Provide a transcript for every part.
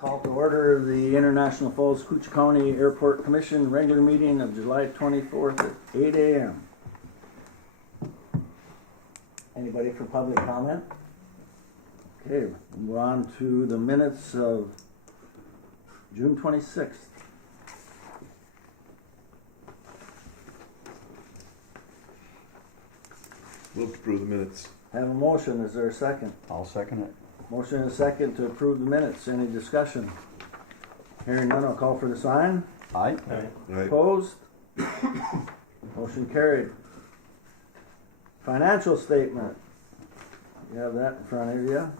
Call to order the International Falls Koochiching County Airport Commission regular meeting of July 24th at 8 a.m. Anybody for public comment? Okay, move on to the minutes of June 26th. Move to approve the minutes. Have a motion, is there a second? I'll second it. Motion and a second to approve the minutes. Any discussion? Hearing none, I'll call for the sign. Aye. Right. Opposed? Motion carried. Financial statement. You have that in front of you.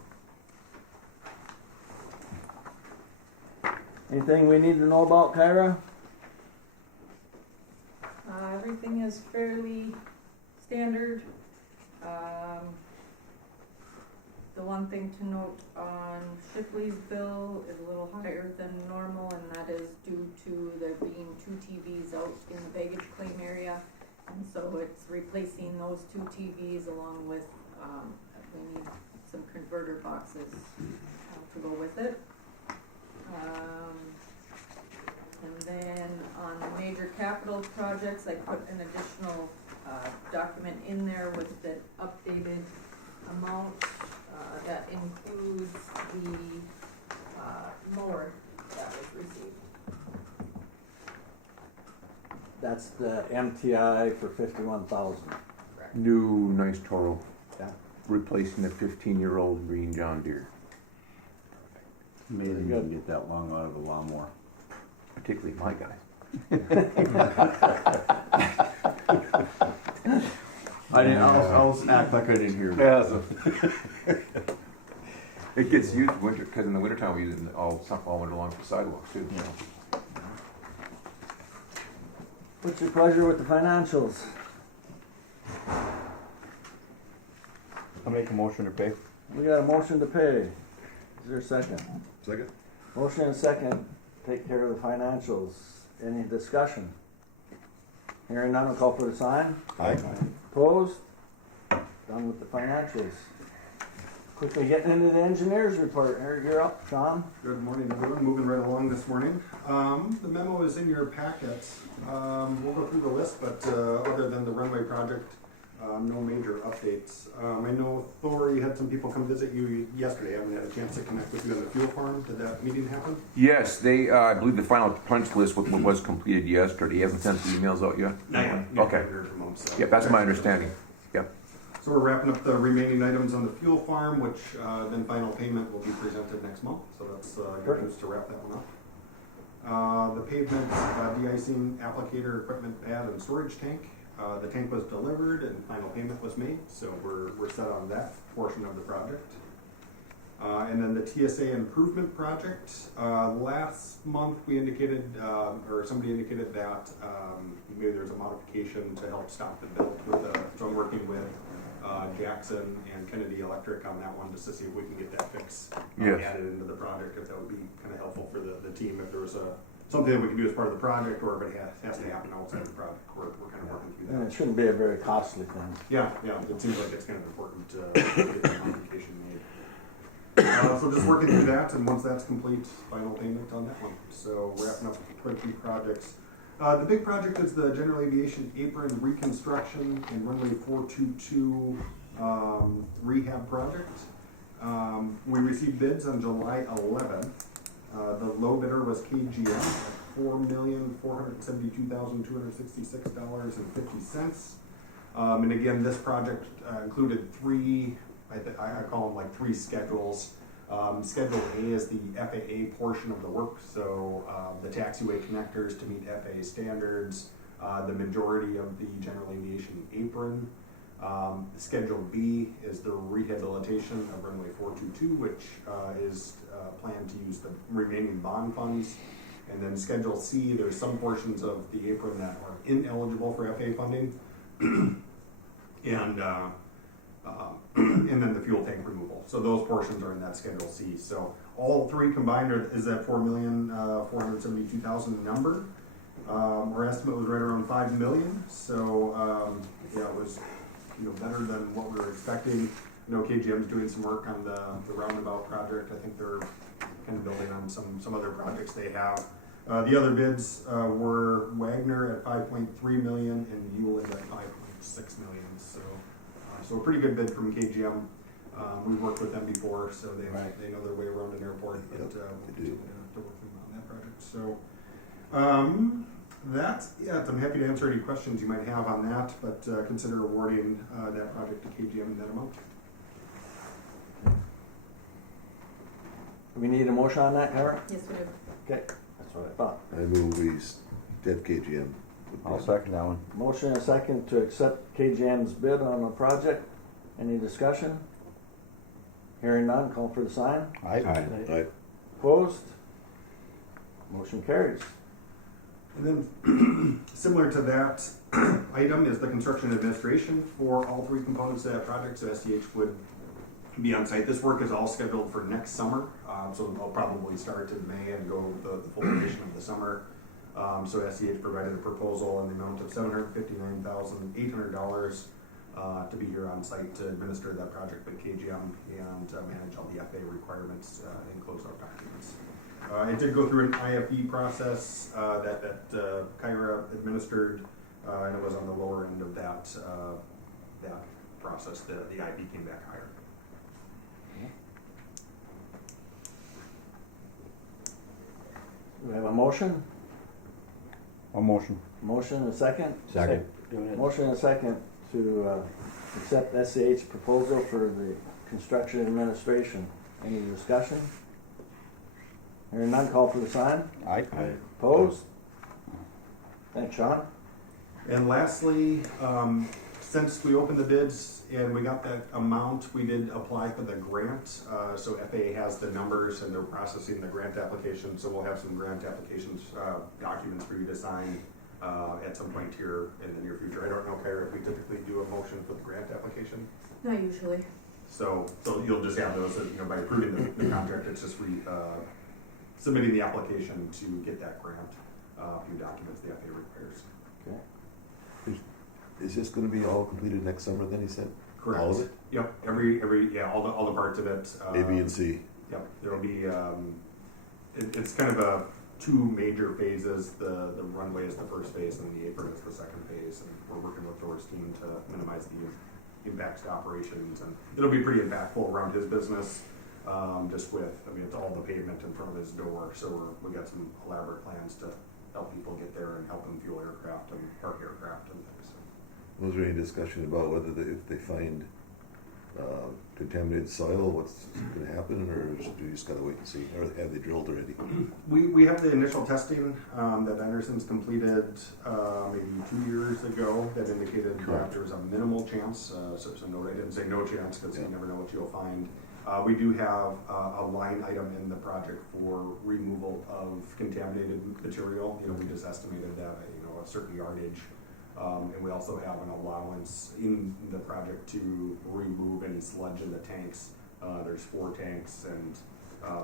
Anything we need to know about, Kyra? Everything is fairly standard. The one thing to note on Shipley's bill is a little higher than normal, and that is due to there being 2 TVs out in the baggage claim area. And so it's replacing those 2 TVs along with, we need some converter boxes to go with it. And then on the major capital projects, I put an additional document in there with the updated amount that includes the mower that was received. That's the MTI for 51,000. Correct. New nice Toro, Yeah. replacing the 15-year-old green John Deere, Amazing you can get that long out of a lawnmower. particularly my guy. I'll act like I didn't hear that. It gets used winter, because in the wintertime we use it all winter long for sidewalks too. Yeah. What's your pleasure with the financials? I'll make a motion to pay. We got a motion to pay. Is there a second? Second? Motion and second, take care of the financials. Any discussion? Hearing none, I'll call for the sign. Aye. Opposed? Done with the financials. Quickly getting into the engineer's report. You're up, Sean. Good morning, everyone. Moving right along this morning. The memo is in your packets. We'll go through the list, but other than the runway project, no major updates. I know, Thor, you had some people come visit you yesterday. I haven't had a chance to connect with you on the fuel farm. Did that meeting happen? Yes, they, I believe the final punch list was completed yesterday. You haven't sent the emails out yet? Not yet. Okay. Haven't heard from them, so. Yeah, that's my understanding. Yep. So we're wrapping up the remaining items on the fuel farm, which then final payment will be presented next month. So that's good news to wrap that one up. The pavement de-icing applicator equipment pad and storage tank. The tank was delivered and final payment was made, so we're set on that portion of the project. And then the TSA improvement project. Last month we indicated, or somebody indicated that maybe there's a modification to help stop the build with so I'm working with Jackson and Kennedy Electric on that one just to see if we can get that fix Yes. added into the project, if that would be kind of helpful for the team, if there was something that we can do as part of the project, or if it has to happen outside the project. We're kind of working through And that. it shouldn't be a very costly thing. Yeah, it seems like it's kind of important to get that modification made. So just working through that, and once that's complete, final payment on that one. So wrapping up 20 projects. The big project is the general aviation apron reconstruction and runway 422 rehab project. We received bids on July 11th. The low bidder was KGM at $4,472,266.50. And again, this project included 3, I call them like 3 schedules. Schedule A is the FAA portion of the work, so the taxiway connectors to meet FAA standards, the majority of the general aviation apron. Schedule B is the rehabilitation of runway 422, which is planned to use the remaining bond funds. And then Schedule C, there's some portions of the apron that are ineligible for FAA funding. And then the fuel tank removal. So those portions are in that Schedule C. So all 3 combined is that $4,472,000 number. Our estimate was right around $5 million. So yeah, it was better than what we were expecting. I know KGM's doing some work on the roundabout project. I think they're kind of building on some other projects they have. The other bids were Wagner at 5.3 million and Hewlett at 5.6 million. So a pretty good bid from KGM. We've worked with them before, so they know their way around an airport. But we'll continue to work with them on that project. So that's it. I'm happy to answer any questions you might have on that, but consider awarding that project to KGM in that amount. Do we need a motion on that, Kara? Yes, we do. Okay, that's what I thought. I move we have KGM. I'll second that one. Motion and a second to accept KGM's bid on the project. Any discussion? Hearing none, call for the sign. Aye. Opposed? Motion carries. And then, similar to that item is the construction administration for all three components of that project. So SDH would be on site. This work is all scheduled for next summer, so they'll probably start in May and go the full duration of the summer. So SDH provided a proposal in the amount of $759,800 to be here on site to administer that project with KGM and manage all the FAA requirements and closeout documents. It did go through an IFE process that Kyra administered, and it was on the lower end of that process. The IP came back higher. Do we have a motion? A motion. Motion and a second? Second. Motion and a second to accept SCH proposal for the construction administration. Any discussion? Hearing none, call for the sign. Aye. Opposed? Thanks, Sean. And lastly, since we opened the bids and we got that amount, we did apply for the grant. So FAA has the numbers and they're processing the grant application. So we'll have some grant applications, documents for you to sign at some point here in the near future. I don't know, Kyra, if we typically do a motion for the grant application. Not usually. So you'll just have those, by approving the contract, it's just submitting the application to get that grant, a few documents the FAA requires. Okay. Is this gonna be all completed next summer then, he said? Correct. All of it? Yep, all the parts of it. A, B, and C? Yep, there'll be, it's kind of two major phases. The runway is the first phase and the apron is the second phase. And we're working with Doris' team to minimize the impacts to operations. And it'll be pretty impactful around his business, just with, it's all the pavement in front of his door. So we got some elaborate plans to help people get there and help them fuel aircraft and park aircraft and things. Was there any discussion about whether if they find contaminated soil, what's gonna happen, or do you just gotta wait and see? Or have they drilled already? We have the initial testing that Anderson's completed maybe 2 years ago that indicated that there was a minimal chance. So no, I didn't say no chance because you never know what you'll find. We do have a line item in the project for removal of contaminated material. We just estimated that a certain yardage. And we also have an allowance in the project to remove any sludge in the tanks. There's 4 tanks, and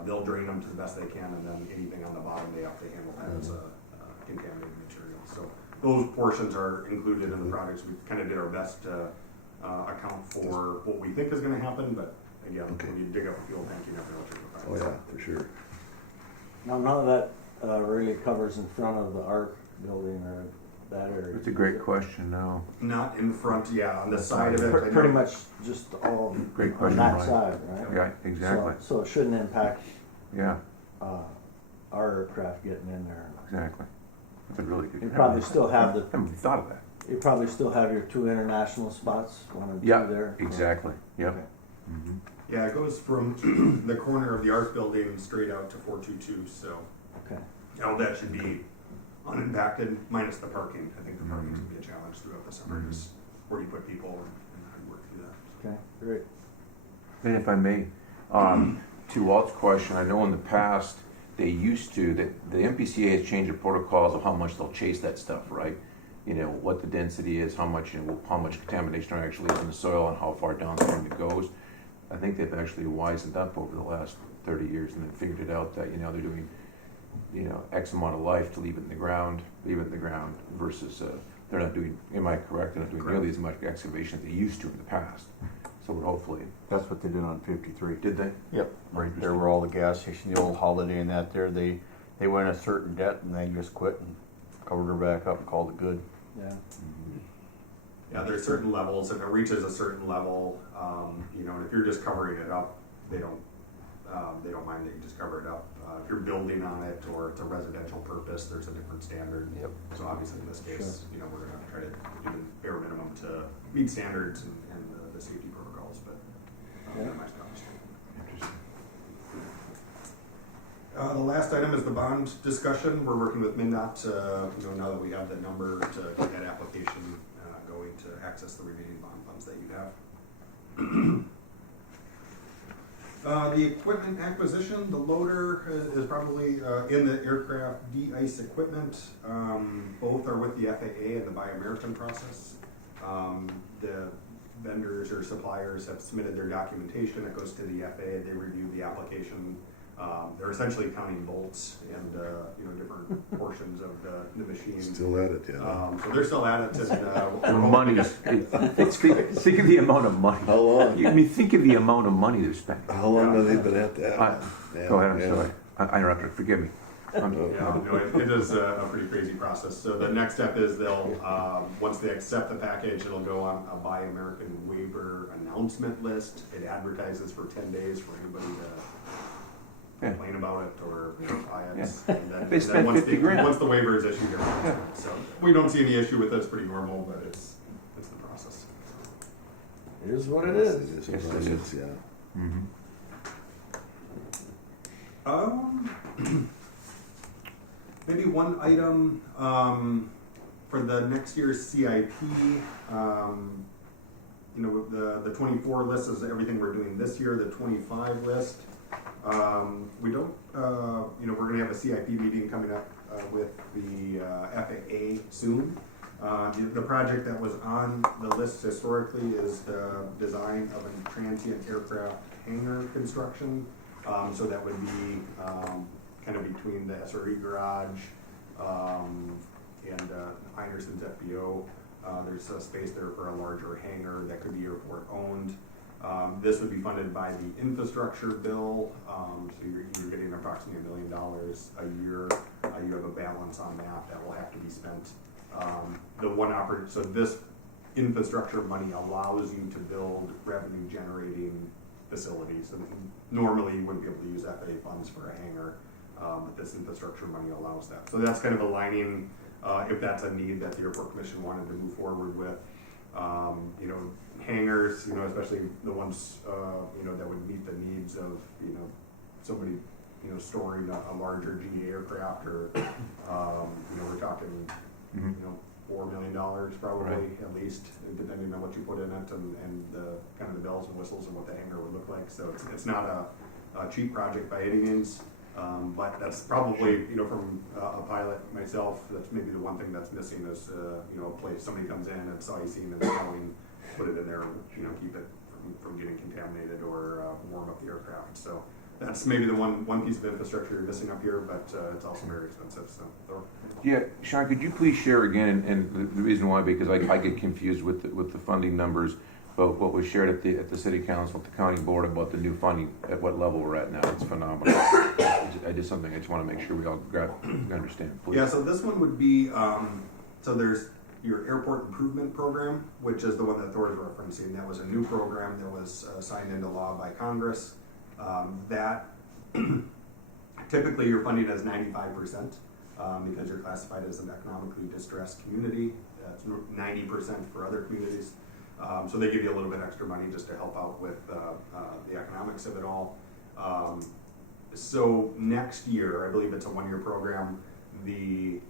they'll drain them to the best they can, and then anything on the bottom they have to handle that as contaminated material. So those portions are included in the projects. We kind of did our best to account for what we think is going to happen, but again, when you dig up a fuel tank, you never know what you're going to find. Oh, yeah, for sure. Now, none of that really covers in front of the ARC building or that area. That's a great question, no. Not in front, on the side of it. Pretty much just all Great on question, that Ryan. side, right? Yeah, exactly. So it shouldn't impact Yeah, our aircraft getting in there. exactly. That's a really good. You probably still have I haven't thought of that. you probably still have your 2 international spots, 1 and 2 Yeah, there. exactly. Yep. Okay. Mhm. Yeah, it goes from the corner of the art building straight out to 422, so Okay. that should be unimpacted, minus the parking. I think the parking is going to be a challenge throughout the summer, just where you put people and how you work through that. Okay, great. And if I may, to Walt's question, I know in the past they used to, the MPCA has changed the protocols of how much they'll chase that stuff, right? What the density is, how much contamination actually is in the soil, and how far downstream it goes. I think they've actually wisened up over the last 30 years and then figured it out that they're doing X amount of life to leave it in the ground versus they're not doing. Am I correct? They're not doing nearly as much excavation as they used to in the past. So hopefully, That's what they did on 53. did they? Yep, right there where all the gas station, the old Holiday and that there, they went a certain debt and they just quit and covered her back up and called it good. Yeah. Yeah, there's certain levels. If it reaches a certain level, and if you're just covering it up, they don't mind that you just cover it up. If you're building on it or it's a residential purpose, there's a different standard. Yep. So obviously in this case, we're going to try to do the bare minimum to meet standards and the safety protocols, but minimize cost. Interesting. The last item is the bond discussion. We're working with MnDOT, now that we have the number to get that application going to access the remaining bond funds that you have. The equipment acquisition, the loader is probably in the aircraft de-ice equipment. Both are with the FAA and the Buy American process. The vendors or suppliers have submitted their documentation. It goes to the FAA. They review the application. They're essentially counting bolts and different portions of the machine. Still at it, yeah. So they're still at it. The money is, think of the amount of money. How long? Think of the amount of money they're spending. How long have they been at that? Go ahead, I'm sorry. I interrupted, forgive me. It is a pretty crazy process. So the next step is they'll, once they accept the package, it'll go on a Buy American waiver announcement list. It advertises for 10 days for anybody to complain about it or verify it. Yeah. And then, They spent once 50 grand. Once the waiver is issued, everyone's So we don't see any issue with it. It's pretty normal, but it's the process. It is what it is. It is Yes, what it it is. is, yeah. Maybe one item for the next year's CIP. The 24 list is everything we're doing this year. The 25 list, we don't. We're going to have a CIP meeting coming up with the FAA soon. The project that was on the list historically is the design of a transient aircraft hangar construction. So that would be kind of between the SRE garage and Heinerson's FBO. There's a space there for a larger hangar that could be airport owned. This would be funded by the infrastructure bill. So you're getting approximately $1 million a year. You have a balance on that will have to be spent. So this infrastructure money allows you to build revenue generating facilities. And normally you wouldn't be able to use FAA funds for a hangar, but this infrastructure money allows that. So that's kind of aligning if that's a need that the Airport Commission wanted to move forward with. Hangars, especially the ones that would meet the needs of somebody storing a larger GA aircraft, or we're talking $4 million probably, Right. at least, depending on what you put in it and the kind of the bells and whistles and what the hangar would look like. So it's not a cheap project by any means, but that's probably from a pilot myself, that's maybe the one thing that's missing is a place somebody comes in, it's icing and snowing, put it in there, keep it from getting contaminated or warm up the aircraft. So that's maybe the one piece of infrastructure you're missing up here, but it's also very expensive. So Yeah, Sean, could you please share again, and the reason why, because I get confused with the funding numbers, but what was shared at the city council, at the county board about the new funding, at what level we're at now, it's phenomenal. I did something, I just want to make sure we all understand, please. yeah, so this one would be, so there's your airport improvement program, which is the one that Thor is referencing. That was a new program that was signed into law by Congress. That typically your funding is 95% because you're classified as an economically distressed community. That's 90% for other communities. So they give you a little bit extra money just to help out with the economics of it all. So next year, I believe it's a one-year program, the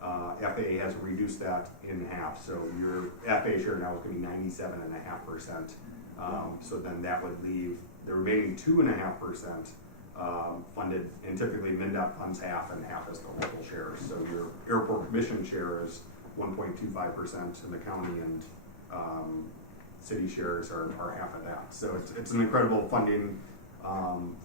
FAA has reduced that in half. So your FAA share now is going to be 97.5%. So then that would leave the remaining 2.5% funded, and typically MnDOT funds half and half is the local share. So your airport commission share is 1.25% in the county, and city shares are half of that. So it's an incredible funding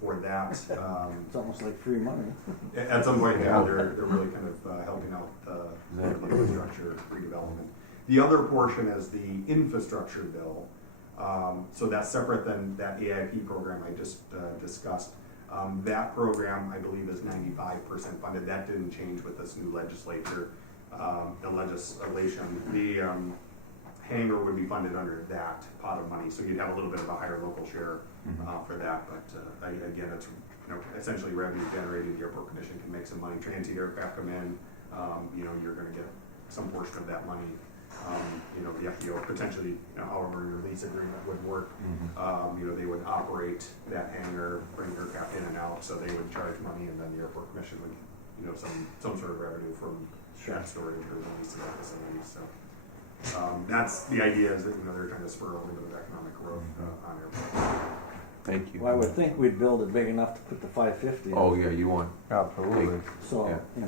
for that. It's almost like free money. At some point, yeah, they're really kind of helping out the infrastructure redevelopment. The other portion is the infrastructure bill. So that's separate than that AIP program I just discussed. That program, I believe, is 95% funded. That didn't change with this new legislature, the legislation. The hangar would be funded under that pot of money, so you'd have a little bit of a higher local share for that. But again, it's essentially revenue generated. The airport commission can make some money. Transient aircraft come in, you're going to get some portion of that money. The FBO potentially, however your lease agreement would work, they would operate that hangar, bring aircraft in and out, so they would charge money, and then the airport commission would, some sort of revenue from that storage or the lease of that facility. So that's the idea, is that they're trying to spur a little bit of economic growth on airports. Thank you. Well, I would think we'd build it big enough to put the 550 in. Oh, yeah, you want, Absolutely. So, Yeah.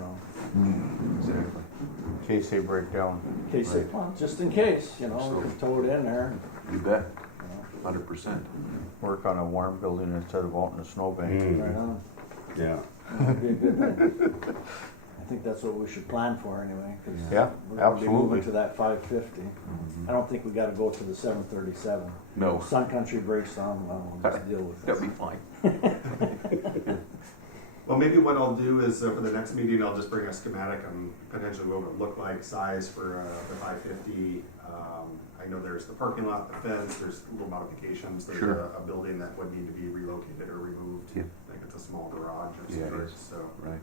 exactly. In case they break down. in case they, well, just in case, we Absolutely. can tow it in there. You bet, You know, 100%. Work on a warm building instead of out in the snowbank. right on. Yeah. That'd be a good thing. I think that's what we should plan for anyway. 'Cause Yeah, we're gonna be moving absolutely. to that 550. I don't think we got to go to the 737. No, Sun Country breaks down, well, we'll just deal with that'll it. be fine. Well, maybe what I'll do is for the next meeting, I'll just bring a schematic on potentially what it would look like, size for the 550. I know there's the parking lot, the fence, there's little modifications. There's Sure. a building that would need to be relocated or removed. Yeah. I think it's a small garage of Yeah, it sorts. is. So Right.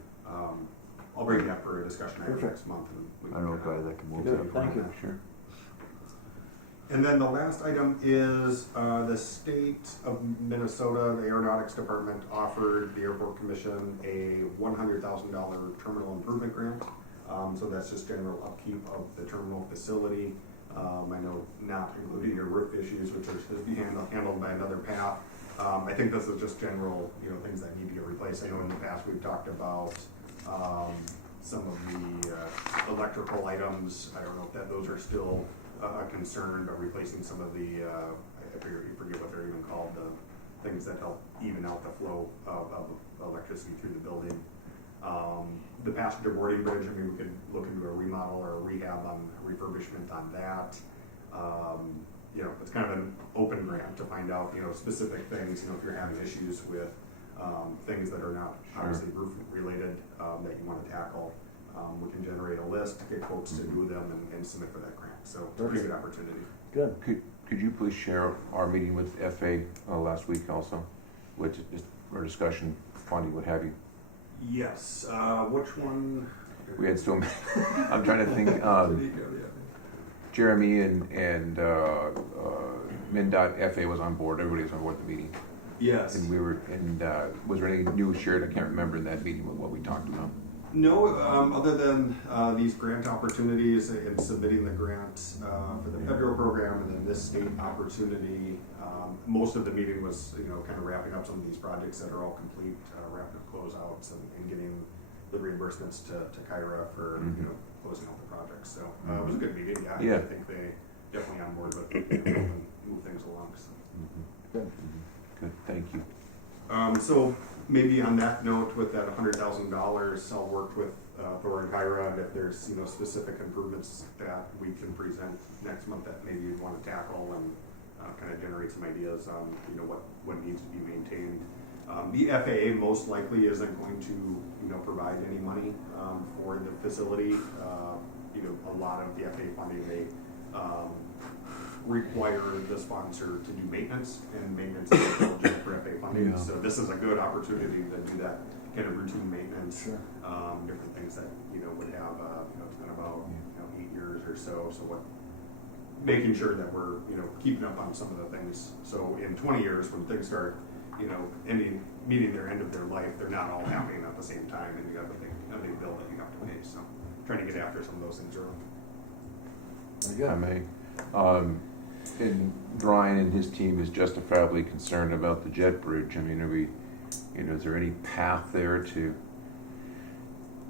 I'll bring that for a discussion after Perfect. next month. And we I know a can, guy that can move Good, that. thank you. Sure. And then the last item is the state of Minnesota, the Aeronautics Department offered the Airport Commission a $100,000 terminal improvement grant. So that's just general upkeep of the terminal facility. I know not including your roof issues, which are supposed to be handled by another path. I think this is just general, things that need to get replaced. I know in the past we've talked about some of the electrical items. I don't know if those are still a concern, but replacing some of the, I forget what they're even called, the things that help even out the flow of electricity through the building. The passenger boarding bridge, we could look into a remodel or a rehab on refurbishment on that. It's kind of an open grant to find out, specific things, if you're having issues with things that are not obviously roof related that you want to tackle. We can generate a list, get quotes to do them, and submit for that grant. So it's a pretty good opportunity. Good. Could you please share our meeting with FA last week also, which is our discussion, funding, what have you? Yes. Which one? We had so many. I'm trying to think. Jeremy and MnDOT FA was on board. Everybody was on board at the meeting, Yes. and was there anything new shared? I can't remember in that meeting what we talked about. No, other than these grant opportunities and submitting the grant for the federal program, and then this state opportunity. Most of the meeting was, kind of wrapping up some of these projects that are all complete, wrapping up closeouts and getting the reimbursements to Kyra for closing out the projects. So it was a good meeting. Yeah. I think they definitely on board with helping move things along. So. Good. Good, thank you. So maybe on that note, with that $100,000, I'll work with Thor and Kyra, and if there's specific improvements that we can present next month that maybe you'd want to tackle, and kind of generate some ideas on what needs to be maintained. The FAA most likely isn't going to provide any money for the facility. A lot of the FAA funding they require the sponsor to do maintenance, and maintenance is eligible for FAA funding. Yeah. So this is a good opportunity to do that kind of routine maintenance. Sure. Different things that would have it's been about 8 years or so. So making sure that we're keeping up on some of the things. So in 20 years, when things start meeting their end of their life, they're not all happening at the same time, and you have a big bill that you have to pay. So trying to get after some of those things early. Very If I good. may. And Brian and his team is justifiably concerned about the jet bridge. Is there any path there to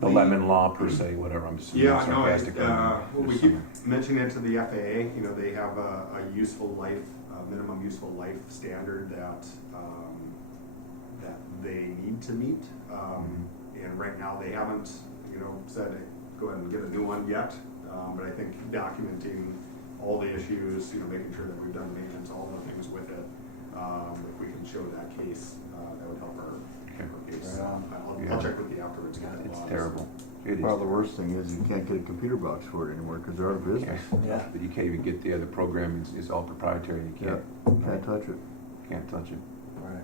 the lemon law per se, whatever? I'm just Yeah, no, sarcastic. we keep mentioning it to the FAA. They have a useful life, minimum useful life standard that they need to meet. And right now they haven't, said go ahead and get a new one yet. But I think documenting all the issues, making sure that we've done maintenance, all the things with it. If we can show that case, that would help our case. I'll check with you afterwards. It's terrible. It is. Well, the worst thing is you can't get a computer box for it anymore because they're out of business. Yeah. But you can't even get the other program is all proprietary. You Yeah, can't can't touch it. can't touch it. Right.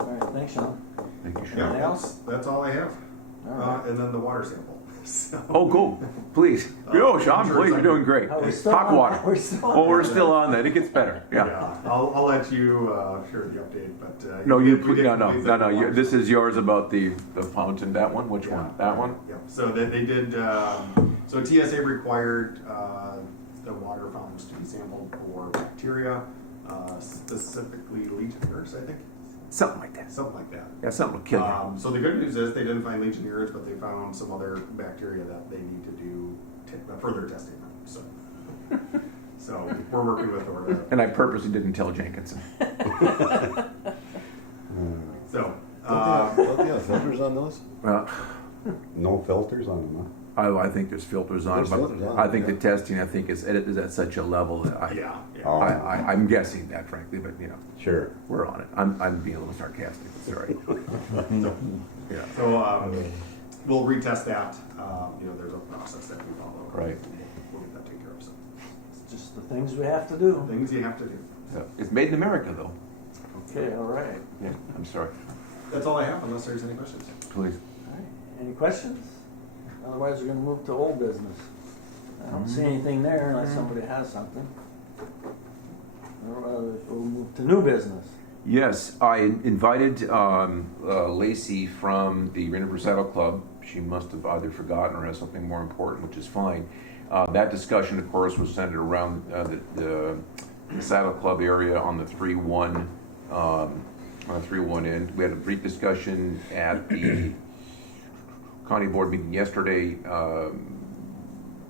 All right, thanks, Sean. Thank you, Yeah, Sean. Anything else? that's all I have. All right. And then the water sample. So, Oh, cool. Please. Yo, Sean, please, you're doing great. Oh, we're still Hot on water. that. We're still on Oh, we're that. still on that. It gets better. Yeah. I'll let you share the update, but No, we you did put, no, complete the water This sample. is yours about the fountain. That one? Which Yeah. one? That one? Yeah, so they did, so TSA required the water fountains to be sampled for bacteria, specifically Legionnaires, I think, Something like that. something like that. Yeah, something will kill you. So the good news is they didn't find Legionnaires, but they found some other bacteria that they need to do further testing on, so. So we're working with Orta. And I purposely didn't tell Jenkinson. So, Don't they have filters on those? Well, No filters on them, I think there's filters on. There's But filters on, I think yeah. the testing, I think is at such a level that yeah. Oh. I'm guessing that, frankly, but huh? Sure. we're on it. I'm being a little sarcastic. It's all right. Yeah. So we'll retest that. There's a process that we follow. Right. We'll get that taken care of. So It's just the things we have to do. things you have to do. So, it's made in America, though. Okay, all right. Yeah. I'm sorry. That's all I have, unless there's any questions. Please. All right. Any questions? Otherwise, we're gonna move to old business. I don't see anything there unless somebody has something. We'll move to new business. Yes, I invited Lacey from the Rainier Saddle Club. She must have either forgotten or has something more important, which is fine. That discussion, of course, was centered around the Saddle Club area on the 3-1 end. We had a brief discussion at the county board meeting yesterday.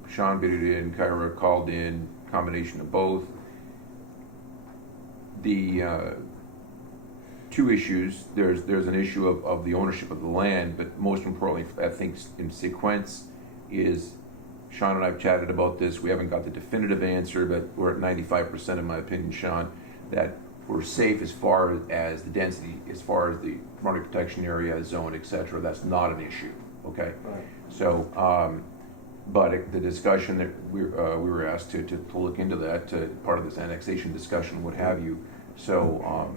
Sean bid it in, Kyra called in, combination of both. The two issues, there's an issue of the ownership of the land, but most importantly, I think in sequence is, Sean and I have chatted about this, we haven't got the definitive answer, but we're at 95% in my opinion, Sean, that we're safe as far as the density, as far as the marine protection area, zone, et cetera. That's not an issue, okay? Right. So, but the discussion that we were asked to look into that, part of this annexation discussion, what have you. So,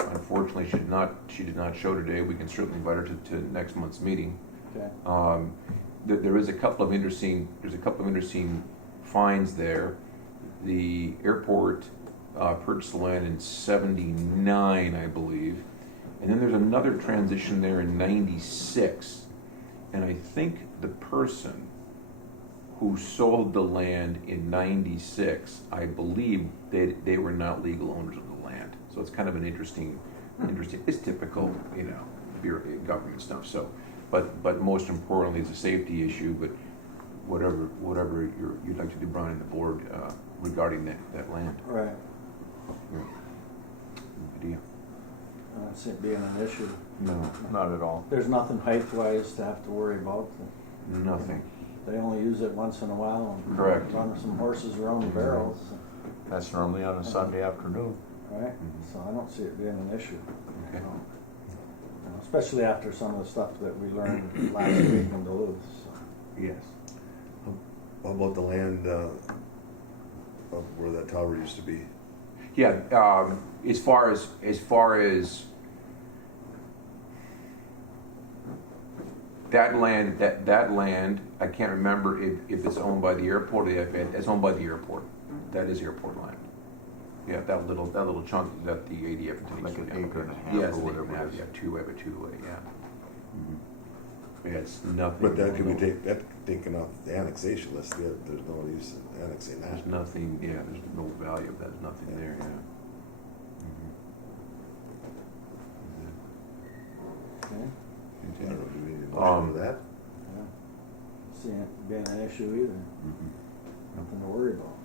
unfortunately, she did not show today. We can certainly invite her to next month's meeting. Okay. There's a couple of interesting finds there. The airport purchased the land in '79, I believe, and then there's another transition there in '96. And I think the person who sold the land in '96, I believe they were not legal owners of the land. So it's kind of an interesting. It's typical, government stuff. So, but most importantly, it's a safety issue. But whatever you'd like to do, Brian, and the board regarding that land. Right. Yeah. Idea. I don't see it being an issue. No, not at all. There's nothing height-wise to have to worry about. Nothing. They only use it once in a while and Correct. run some horses around the barrels, That's normally on a Sunday afternoon. right? So I don't see it being an issue. Okay. Especially after some of the stuff that we learned last week in Duluth. So. Yes. How about the land of where that tower used to be? Yeah. As far as that land, I can't remember if it's owned by the airport. It's owned by the airport. That is airport land. Yeah, that little chunk that the ADF takes. Like an acre and a half Yeah, or whatever it is. Yeah, two-way. Yeah. Yeah, it's nothing. But that could be taken off the annexation list. There's no use in annexing that. There's nothing. Yeah, there's no value. There's nothing there. Yeah. Okay. I don't know, do we need a motion for that? Yeah. See it being an issue either. Nothing to worry about.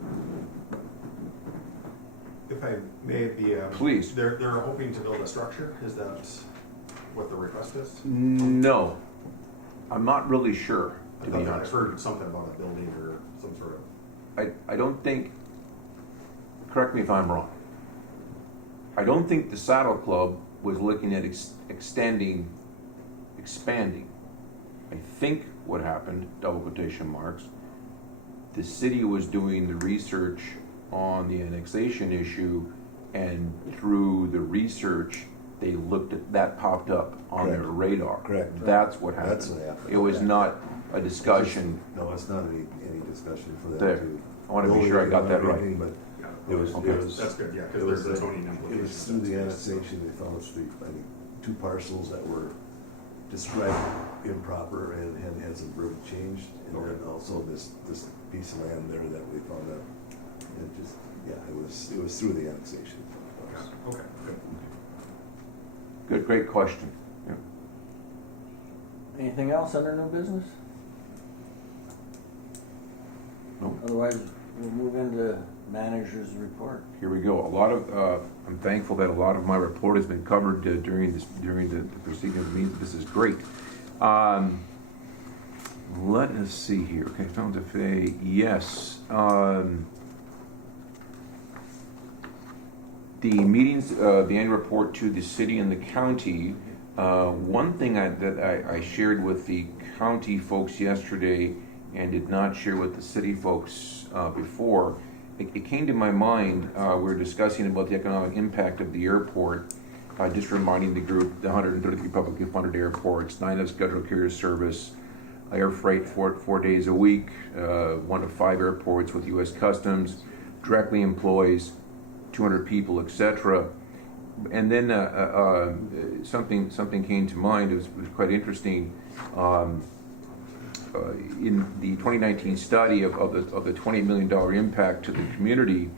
If I may, Please. They're hoping to build a structure. Is that what the request is? No, I'm not really sure. I to thought be that honest. I've heard something about a building or some sort of. I don't think, correct me if I'm wrong, I don't think the Saddle Club was looking at expanding. I think what happened, double quotation marks, the city was doing the research on the annexation issue, and through the research, they looked at, that popped up on their Correct. radar. Correct. That's what happened. That's what happened. It was Yeah. not a discussion. No, it's not any discussion for There. them to. I wanna be sure I got that right. But Yeah, it was, Okay. it was. That's good, yeah, it because was there's the- zoning implications. It was through the annexation, they found us I think, 2 parcels that were described improper and had some verbiage changed. And then also this piece of land there that we found out, it just, yeah, it was through the annexation. Okay, good. Good, great question. Yeah. Anything else under new business? Nope. Otherwise, we'll move into manager's report. Here we go. I'm thankful that a lot of my report has been covered during the proceeding of the meeting. This is great. Let us see here. Okay, found a fay. Yes. The meetings, the annual report to the city and the county. One thing that I shared with the county folks yesterday and did not share with the city folks before. It came to my mind, we were discussing about the economic impact of the airport, just reminding the group, the 133 publicly funded airports, 9 of scheduled carrier service, air freight 4 days a week, 1 to 5 airports with U.S. Customs, directly employs 200 people, etc. And then something came to mind. It was quite interesting. In the 2019 study of the $20 million impact to the community,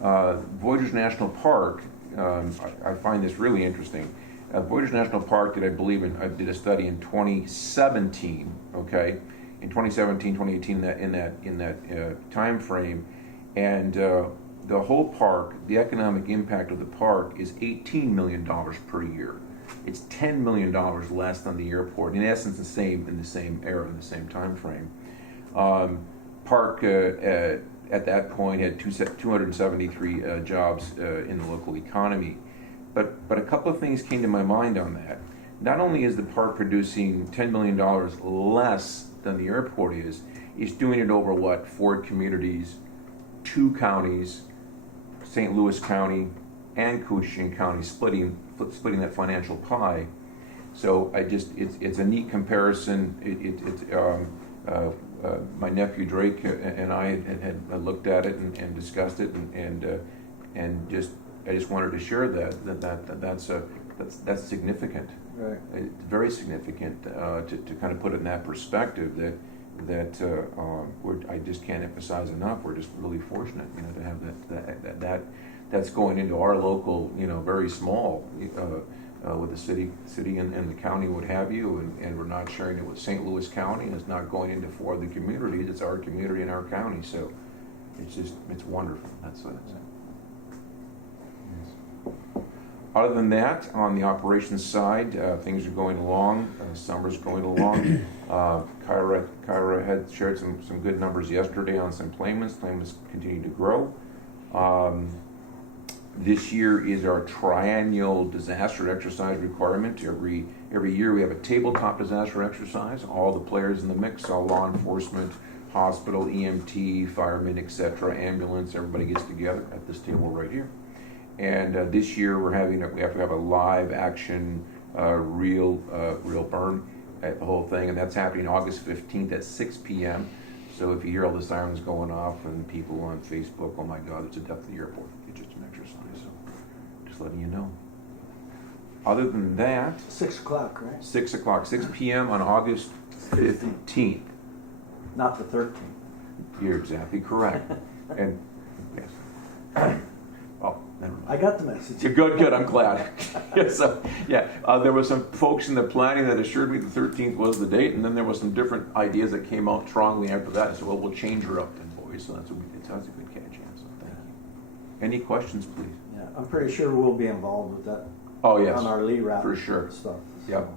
Voyageurs National Park, I find this really interesting. Voyageurs National Park did, I did a study in 2017, okay? In 2017, 2018, in that time frame, and the whole park, the economic impact of the park is $18 million per year. It's $10 million less than the airport. In essence, in the same era, in the same time frame. Park at that point had 273 jobs in the local economy. But a couple of things came to my mind on that. Not only is the park producing $10 million less than the airport is, it's doing it over what? 4 communities, 2 counties, St. Louis County and Koochiching County, splitting that financial pie. So it's a neat comparison. My nephew Drake and I had looked at it and discussed it, and I just wanted to share that's significant. Right. It's very significant to kind of put it in that perspective. I just can't emphasize enough. We're just really fortunate, to have that. That's going into our local, very small, with the city and the county, what have you, and we're not sharing it with St. Louis County, and it's not going into 4 other communities. It's our community and our county, so it's wonderful. That's it. Other than that, on the operations side, things are going along. Summer's going along. Kyra had shared some good numbers yesterday on some claimants. Claimants continue to grow. This year is our triennial disaster exercise requirement. Every year we have a tabletop disaster exercise. All the players in the mix, all law enforcement, hospital, EMT, firemen, etc., ambulance, everybody gets together at this table right here. And this year we have to have a live action, real burn at the whole thing, and that's happening August 15th at 6 p.m. So if you hear all the sirens going off and people on Facebook, oh my God, there's a death at the airport. It's just an exercise. So just letting you know. Other than that, 6 o'clock, right? 6 p.m. on August 15th. Not the 13th. You're exactly correct. And yes. Oh, never mind. I got the message. You're good. I'm glad. So, there was some folks in the planning that assured me the 13th was the date, and then there was some different ideas that came out strongly after that. So, we'll change her up then, boys. So that's a good catch, so thank you. Any questions, please? Yeah, I'm pretty sure we'll be involved with that. Oh, yes. On our Lee wrap for sure. stuff. Yep.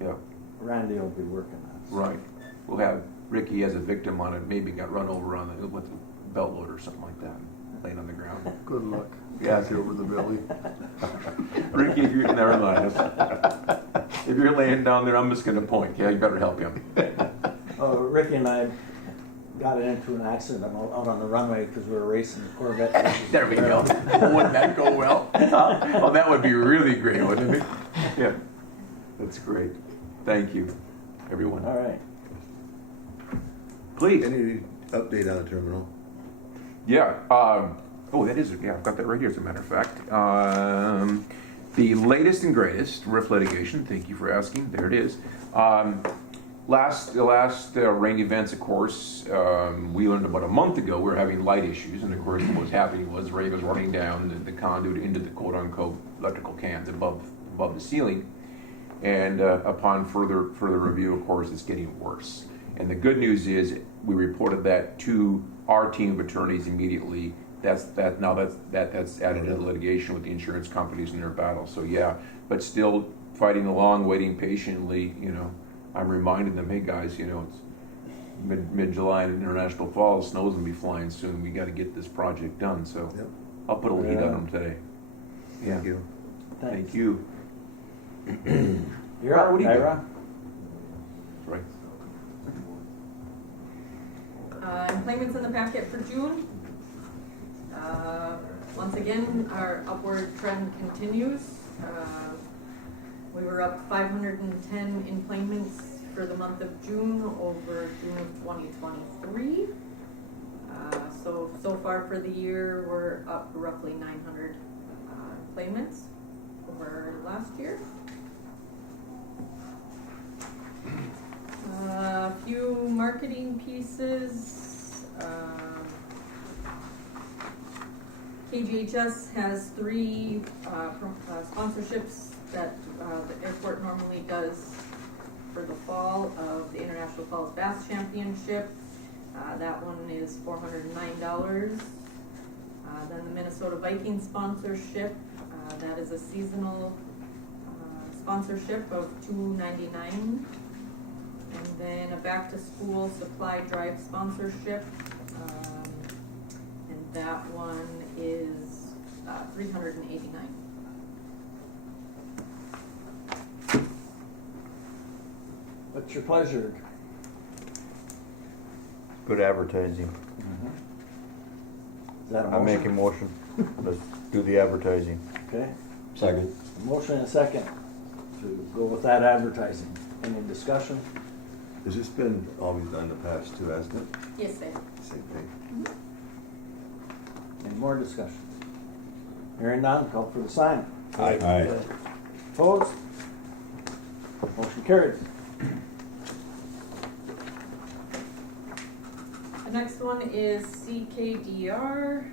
Yep. Randy will be working that. Right. We'll have Ricky as a victim on it, maybe got run over on the, with a belt load or something like that, laying on the ground. Good luck. Yeah. Over the belly. Ricky, if you're, never mind. If you're laying down there, I'm just gonna point, yeah, you better help him. Oh, Ricky and I got into an accident out on the runway because we were racing the Corvette. versus There we the go. Barrel. Wouldn't that go well? Oh, that would be really great, wouldn't it? Yeah, that's great. Thank you, everyone. All right. Please. Any update on the terminal? Yeah. Oh, that is. Yeah, I've got that right here. As a matter of fact, the latest and greatest RIF litigation. Thank you for asking. There it is. The last rain events, of course, we learned about a month ago we were having light issues, and of course what was happening was rain was running down the conduit into the quote-unquote electrical cans above the ceiling, and upon further review, of course, it's getting worse. And the good news is we reported that to our team of attorneys immediately. That's added to the litigation with the insurance companies in their battle. So yeah, but still fighting along, waiting patiently. You know, I'm reminding them, hey guys, you know, it's mid-July in International Falls, snow's gonna be flying soon. We got to get this project done. So Yep. I'll put a lead on them today. Yeah. Thank you. Thank you. You're up, What do you Ira. Right. Employments in the packet for June. Once again, our upward trend continues. We were up 510 employments for the month of June over June of 2023. So far for the year, we're up roughly 900 employments over last year. A few marketing pieces. KGHS has 3 sponsorships that the airport normally does for the fall of the International Falls Bass Championship. That one is $409. Then the Minnesota Vikings sponsorship, that is a seasonal sponsorship of $299. And then a back to school supply drive sponsorship, and that one is $389. What's your pleasure? Good advertising. Is that a I motion? make a motion. Let's do the advertising. Okay. Second. A motion and a second to go with that advertising. Any discussion? Has this been always done in the past too, hasn't it? Yes, they. Same thing. Any more discussion? Hearing none, call for the sign. Aye. Opposed? Motion carried. The next one is CKDR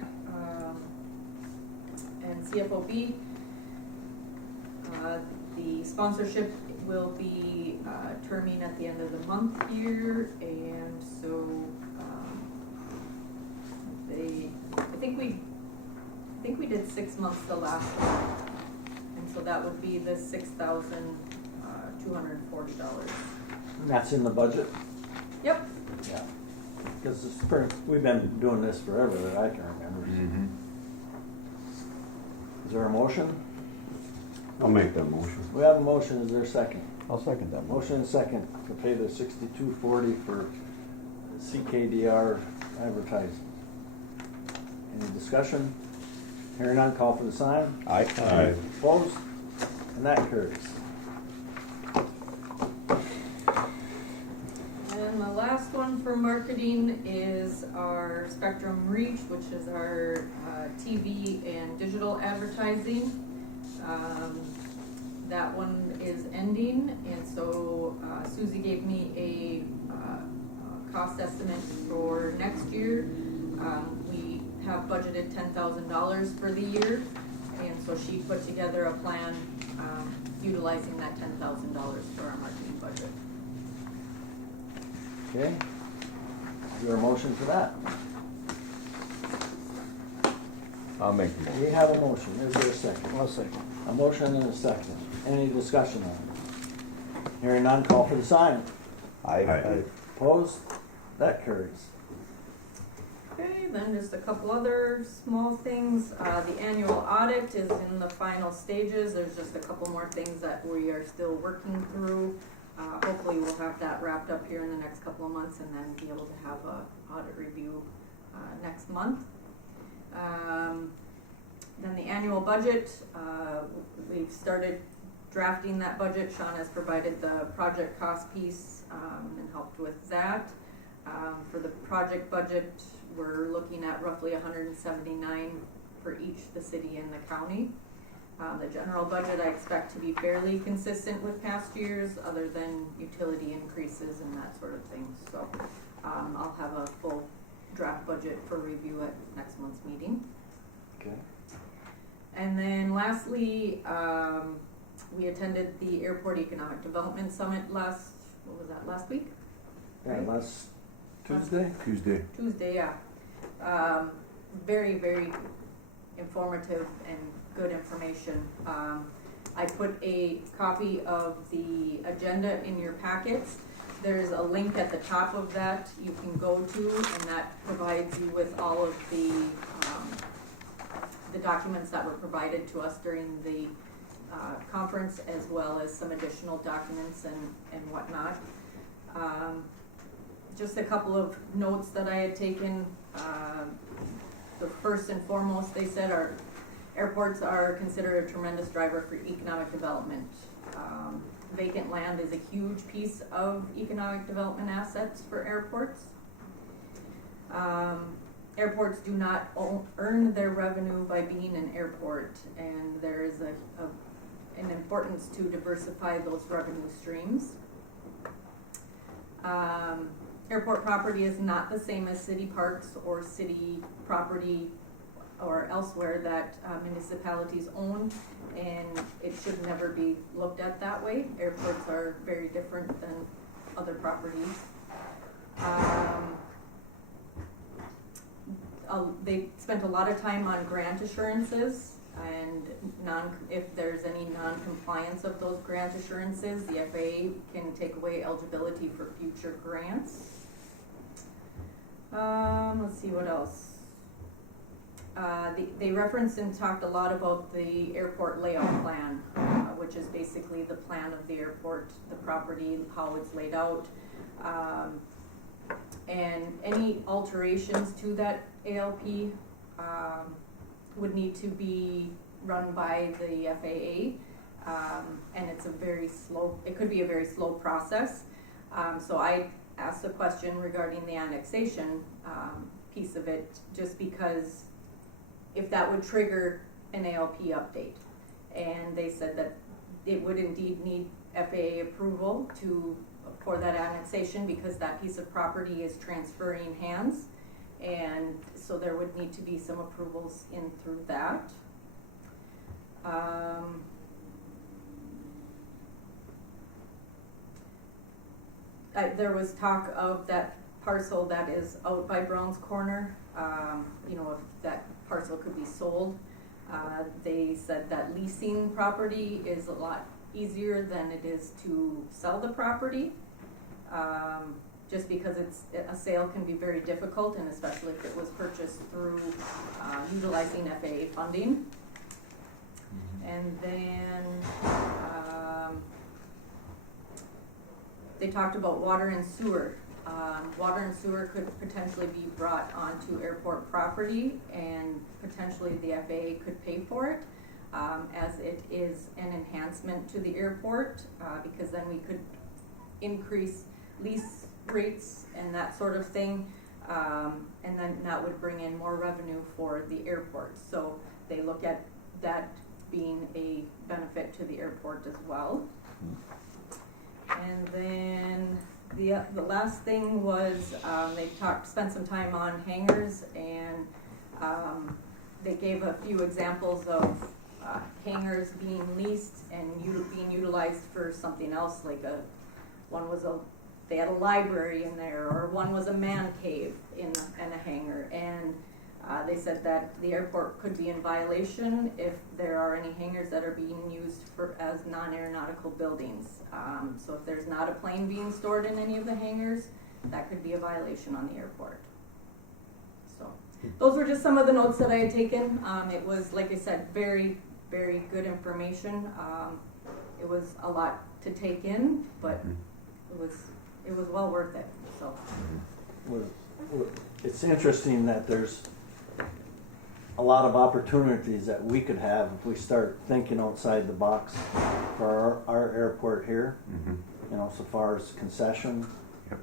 and CFOB. The sponsorship will be terming at the end of the month here, and so I think we did 6 months the last one, and so that would be the $6,240. And that's in the budget? Yep. Yeah. Because we've been doing this forever that I can remember. Mm-hmm. Is there a motion? I'll make that motion. We have a motion, is there a second? I'll second that motion. Motion and second to pay the $62.40 for CKDR advertising. Any discussion? Hearing none, call for the sign. Aye. Aye. Opposed? And that carries. And the last one for marketing is our Spectrum Reach, which is our TV and digital advertising. That one is ending, and so Susie gave me a cost estimate for next year. We have budgeted $10,000 for the year, and so she put together a plan utilizing that $10,000 for our marketing budget. Okay? Is there a motion for that? I'll make the motion. We have a motion, is there a second? I'll second. A motion and a second. Any discussion on it? Hearing none, call for the sign. Aye. Aye. Opposed? That carries. Okay, then just a couple other small things. The annual audit is in the final stages. There's just a couple more things that we are still working through. Hopefully we'll have that wrapped up here in the next couple of months and then be able to have a audit review next month. Then the annual budget, we've started drafting that budget. Sean has provided the project cost piece and helped with that. For the project budget, we're looking at roughly $179 for each, the city and the county. The general budget I expect to be fairly consistent with past years, other than utility increases and that sort of thing. So I'll have a full draft budget for review at next month's meeting. Okay. And then lastly, we attended the Airport Economic Development Summit last week? Yeah, Right. last Tuesday? Tuesday, yeah. Very, very informative and good information. I put a copy of the agenda in your packets. There's a link at the top of that you can go to, and that provides you with all of the documents that were provided to us during the conference, as well as some additional documents and whatnot. Just a couple of notes that I had taken. The first and foremost, they said, our airports are considered a tremendous driver for economic development. Vacant land is a huge piece of economic development assets for airports. Airports do not earn their revenue by being an airport, and there is an importance to diversify those revenue streams. Airport property is not the same as city parks or city property or elsewhere that municipalities own, and it should never be looked at that way. Airports are very different than other properties. They spent a lot of time on grant assurances, and if there's any non-compliance of those grant assurances, the FAA can take away eligibility for future grants. Let's see what else. They referenced and talked a lot about the airport layout plan, which is basically the plan of the airport, the property, how it's laid out. And any alterations to that ALP would need to be run by the FAA, and it could be a very slow process. So I asked a question regarding the annexation piece of it, just because if that would trigger an ALP update. And they said that it would indeed need FAA approval for that annexation, because that piece of property is transferring hands, and so there would need to be some approvals in through that. There was talk of that parcel that is out by Brown's Corner, if that parcel could be sold. They said that leasing property is a lot easier than it is to sell the property, just because a sale can be very difficult, and especially if it was purchased through utilizing FAA funding. And then they talked about water and sewer. Water and sewer could potentially be brought onto airport property, and potentially the FAA could pay for it, as it is an enhancement to the airport, because then we could increase lease rates and that sort of thing, and then that would bring in more revenue for the airport. So they look at that being a benefit to the airport as well. And then the last thing was, they spent some time on hangars, and they gave a few examples of hangars being leased and being utilized for something else, like they had a library in there, or one was a man cave in a hangar, and they said that the airport could be in violation if there are any hangars that are being used as non-aeronautical buildings. So if there's not a plane being stored in any of the hangars, that could be a violation on the airport. So, those were just some of the notes that I had taken. It was, like I said, very, very good information. It was a lot to take in, but it was well worth it, so. It's interesting that there's a lot of opportunities that we could have if we start thinking outside the box for our airport here. You know, so far as concession, Yep.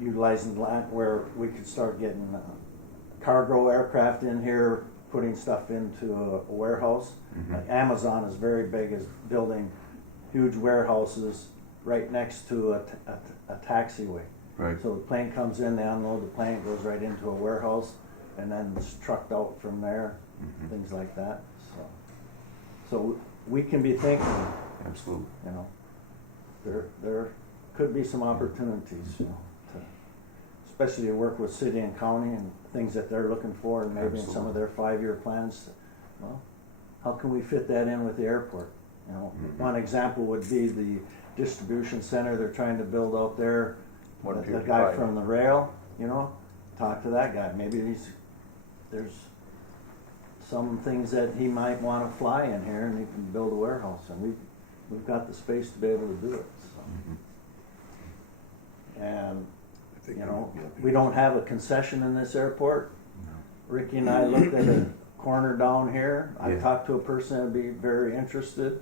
utilizing land where we could start getting cargo aircraft in here, putting stuff into a warehouse. Like Amazon is very big, is building huge warehouses right next to a taxiway. Right. So the plane comes in, they unload the plane, it goes right into a warehouse, and then it's trucked out from there, things like that. So we can be thinking, Absolutely. you know, there could be some opportunities, you know, especially to work with city and county and things that they're looking for, and maybe in some of their 5-year plans. Well, how can we fit that in with the airport? You know, one example would be the distribution center they're trying to build out there. The guy 155. from the rail, you know, talk to that guy. Maybe there's some things that he might want to fly in here, and he can build a warehouse, and we've got the space to be able to do it. So. And you know, we don't have a concession in this airport. Ricky and I looked at a corner down here. I talked to a person that'd be very interested.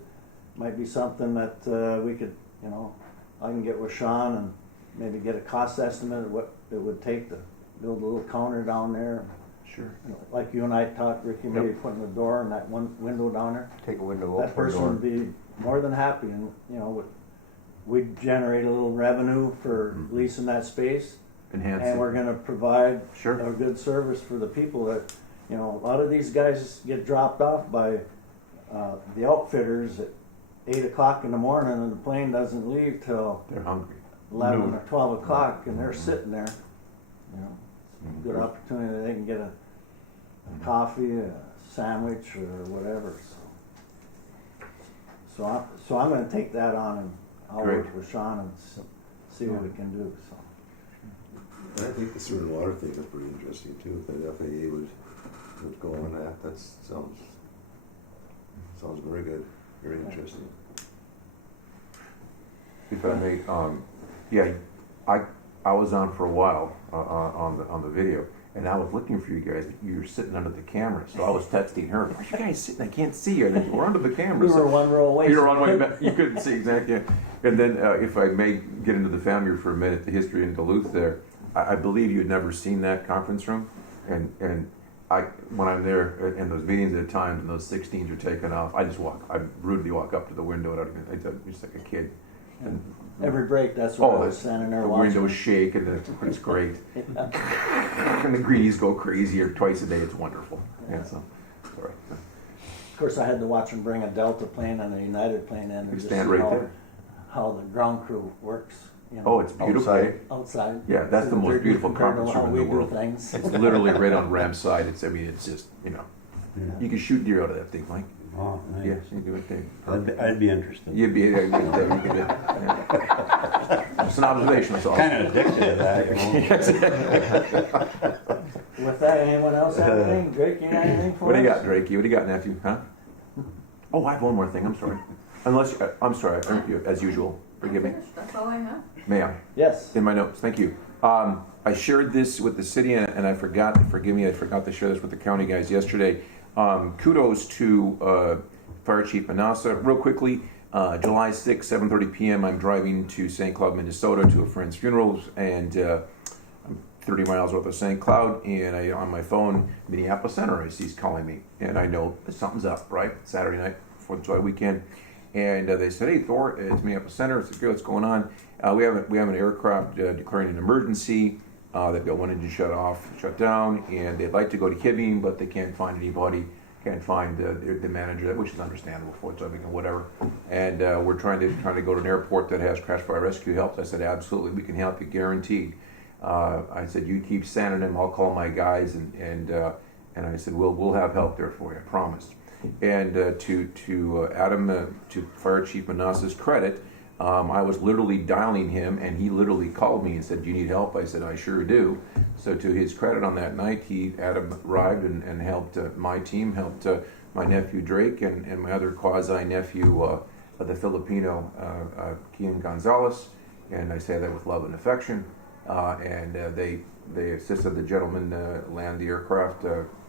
Might be something that we could, you know, I can get with Sean and maybe get a cost estimate of what it would take to build a little counter down there. Sure. You know, like you and I talked, Ricky, maybe putting the door and that one window down there. Take a window That off or person door. would be more than happy, and you know, we'd generate a little revenue for leasing that space, Enhance and it. we're going to provide Sure. a good service for the people that, you know, a lot of these guys get dropped off by the outfitters at 8 o'clock in the morning, and the plane doesn't leave till They're hungry. 11 or 12 o'clock, and they're sitting there. You know, it's a good opportunity that they can get a coffee, a sandwich, or whatever. So I'm going to take that on, and I'll Great. work with Sean and see what we can do. So. And I think the sewer and water thing is pretty interesting too, if the FAA would go on that, that sounds very good, very interesting. If I may, yeah, I was on for a while on the video, and I was looking for you guys. You were sitting under the camera, so I was texting her. Where you guys sitting? I can't see you. And then we're under the camera. We were one row away. You were so on way couldn't- back. You couldn't see exactly. And then, if I may get into the family for a minute, the history in Duluth. There, I believe you had never seen that conference room, and when I'm there in those meetings at times, and those 16s are taken off, I rudely walk up to the window, and I'm just like a kid. And, Every break, that's what I was standing there the watching. windows shake, and it's great. And the greenies go crazy, or twice a day. It's wonderful. Yeah, so, sorry. Of course, I had to watch them bring a Delta plane and a United plane in, and just stand see right there. how the ground crew works. You know, Oh, it's beautiful. Outside. outside. Yeah, that's the most beautiful Compared to conference how room in the we do world. things. It's literally right on Ram's side. It's just, you know, you can shoot deer out of that thing, Mike. Oh, nice. Yes, you do it, Dave. I'd be interested. You'd be, yeah, It's an observation, that's all. Kind of addicted to that, you know. With that, anyone else have anything? Drake, you got anything for us? What do you got, Drake? What do you got, nephew? Huh? Oh, I have one more thing. I'm sorry. I'm sorry. As usual. Forgive me. That's all I have. May I? Yes. In my notes. Thank you. I shared this with the city, and I forgot. Forgive me. I forgot to share this with the county guys yesterday. Kudos to Fire Chief Manassa. Real quickly, July 6th, 7:30 p.m. I'm driving to St. Cloud, Minnesota, to a friend's funeral, and I'm 30 miles north of St. Cloud. And on my phone, Minneapolis Center, I see he's calling me, and I know that something's up. Right, Saturday night, 4th of July weekend. And they said, "Hey, Thor, it's Minneapolis Center." I said, "Good, what's going on?" We have an aircraft declaring an emergency. They've got one engine shut down, and they'd like to go to Hibbing, but they can't find anybody. Can't find the manager, which is understandable for it, so whatever. And we're trying to go to an airport that has crash fire rescue help. I said, "Absolutely, we can help you, guaranteed." I said, "You keep sending them. I'll call my guys," and I said, "We'll have help there for you, I promised." And to Adam, to Fire Chief Manassa's credit, I was literally dialing him, and he literally called me and said, "Do you need help?" I said, "I sure do." So to his credit, on that night, Adam arrived and helped my team, helped my nephew Drake and my other quasi nephew, the Filipino Kian Gonzalez, and I say that with love and affection. And they assisted the gentleman land the aircraft,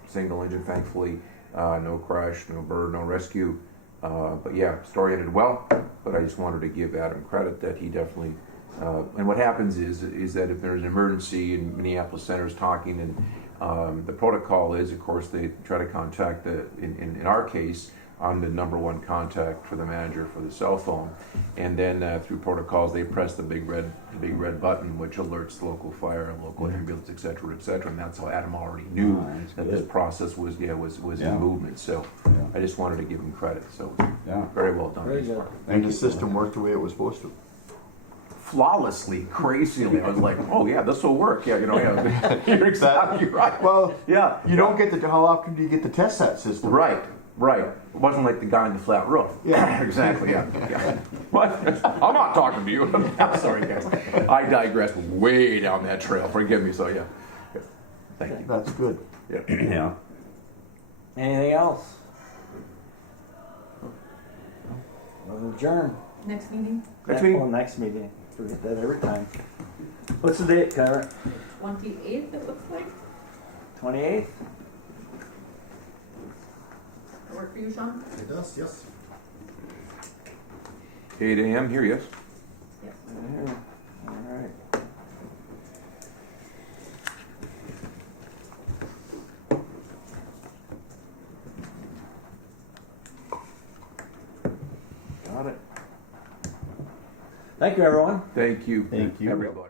single engine, thankfully, no crash, no burn, no rescue. But yeah, story ended well. But I just wanted to give Adam credit that he definitely. And what happens is that if there's an emergency and Minneapolis Center is talking, and the protocol is, of course, they try to contact in our case, I'm the number one contact for the manager for the cell phone, and then through protocols they press the big red button, which alerts the local fire, local ambulance, etc., etc. And that's how Adam already knew that this process was in movement. So I just wanted to give him credit. So very well done. Very good. And the system worked the way it was supposed to. Flawlessly, crazily. I was like, oh yeah, this will work. Yeah, you're exactly right. Well, yeah, you don't get how often do you get to test that system? Right. It wasn't like the guy in the flat roof. Yeah. Exactly, yeah. What? I'm not talking to you. Sorry, guys. I digressed way down that trail. Forgive me, so yeah. Thank you. That's good. Yeah. Anything else? We'll adjourn. Next meeting, Next meeting. Forget that every time. What's the date, Karen? 28th, it looks like. 28th? That work for you, Sean? It does, yes. 8 a.m. here, yes? Yes. Yeah. All right. Got it. Thank you, everyone. Thank you. Thank you. Everybody.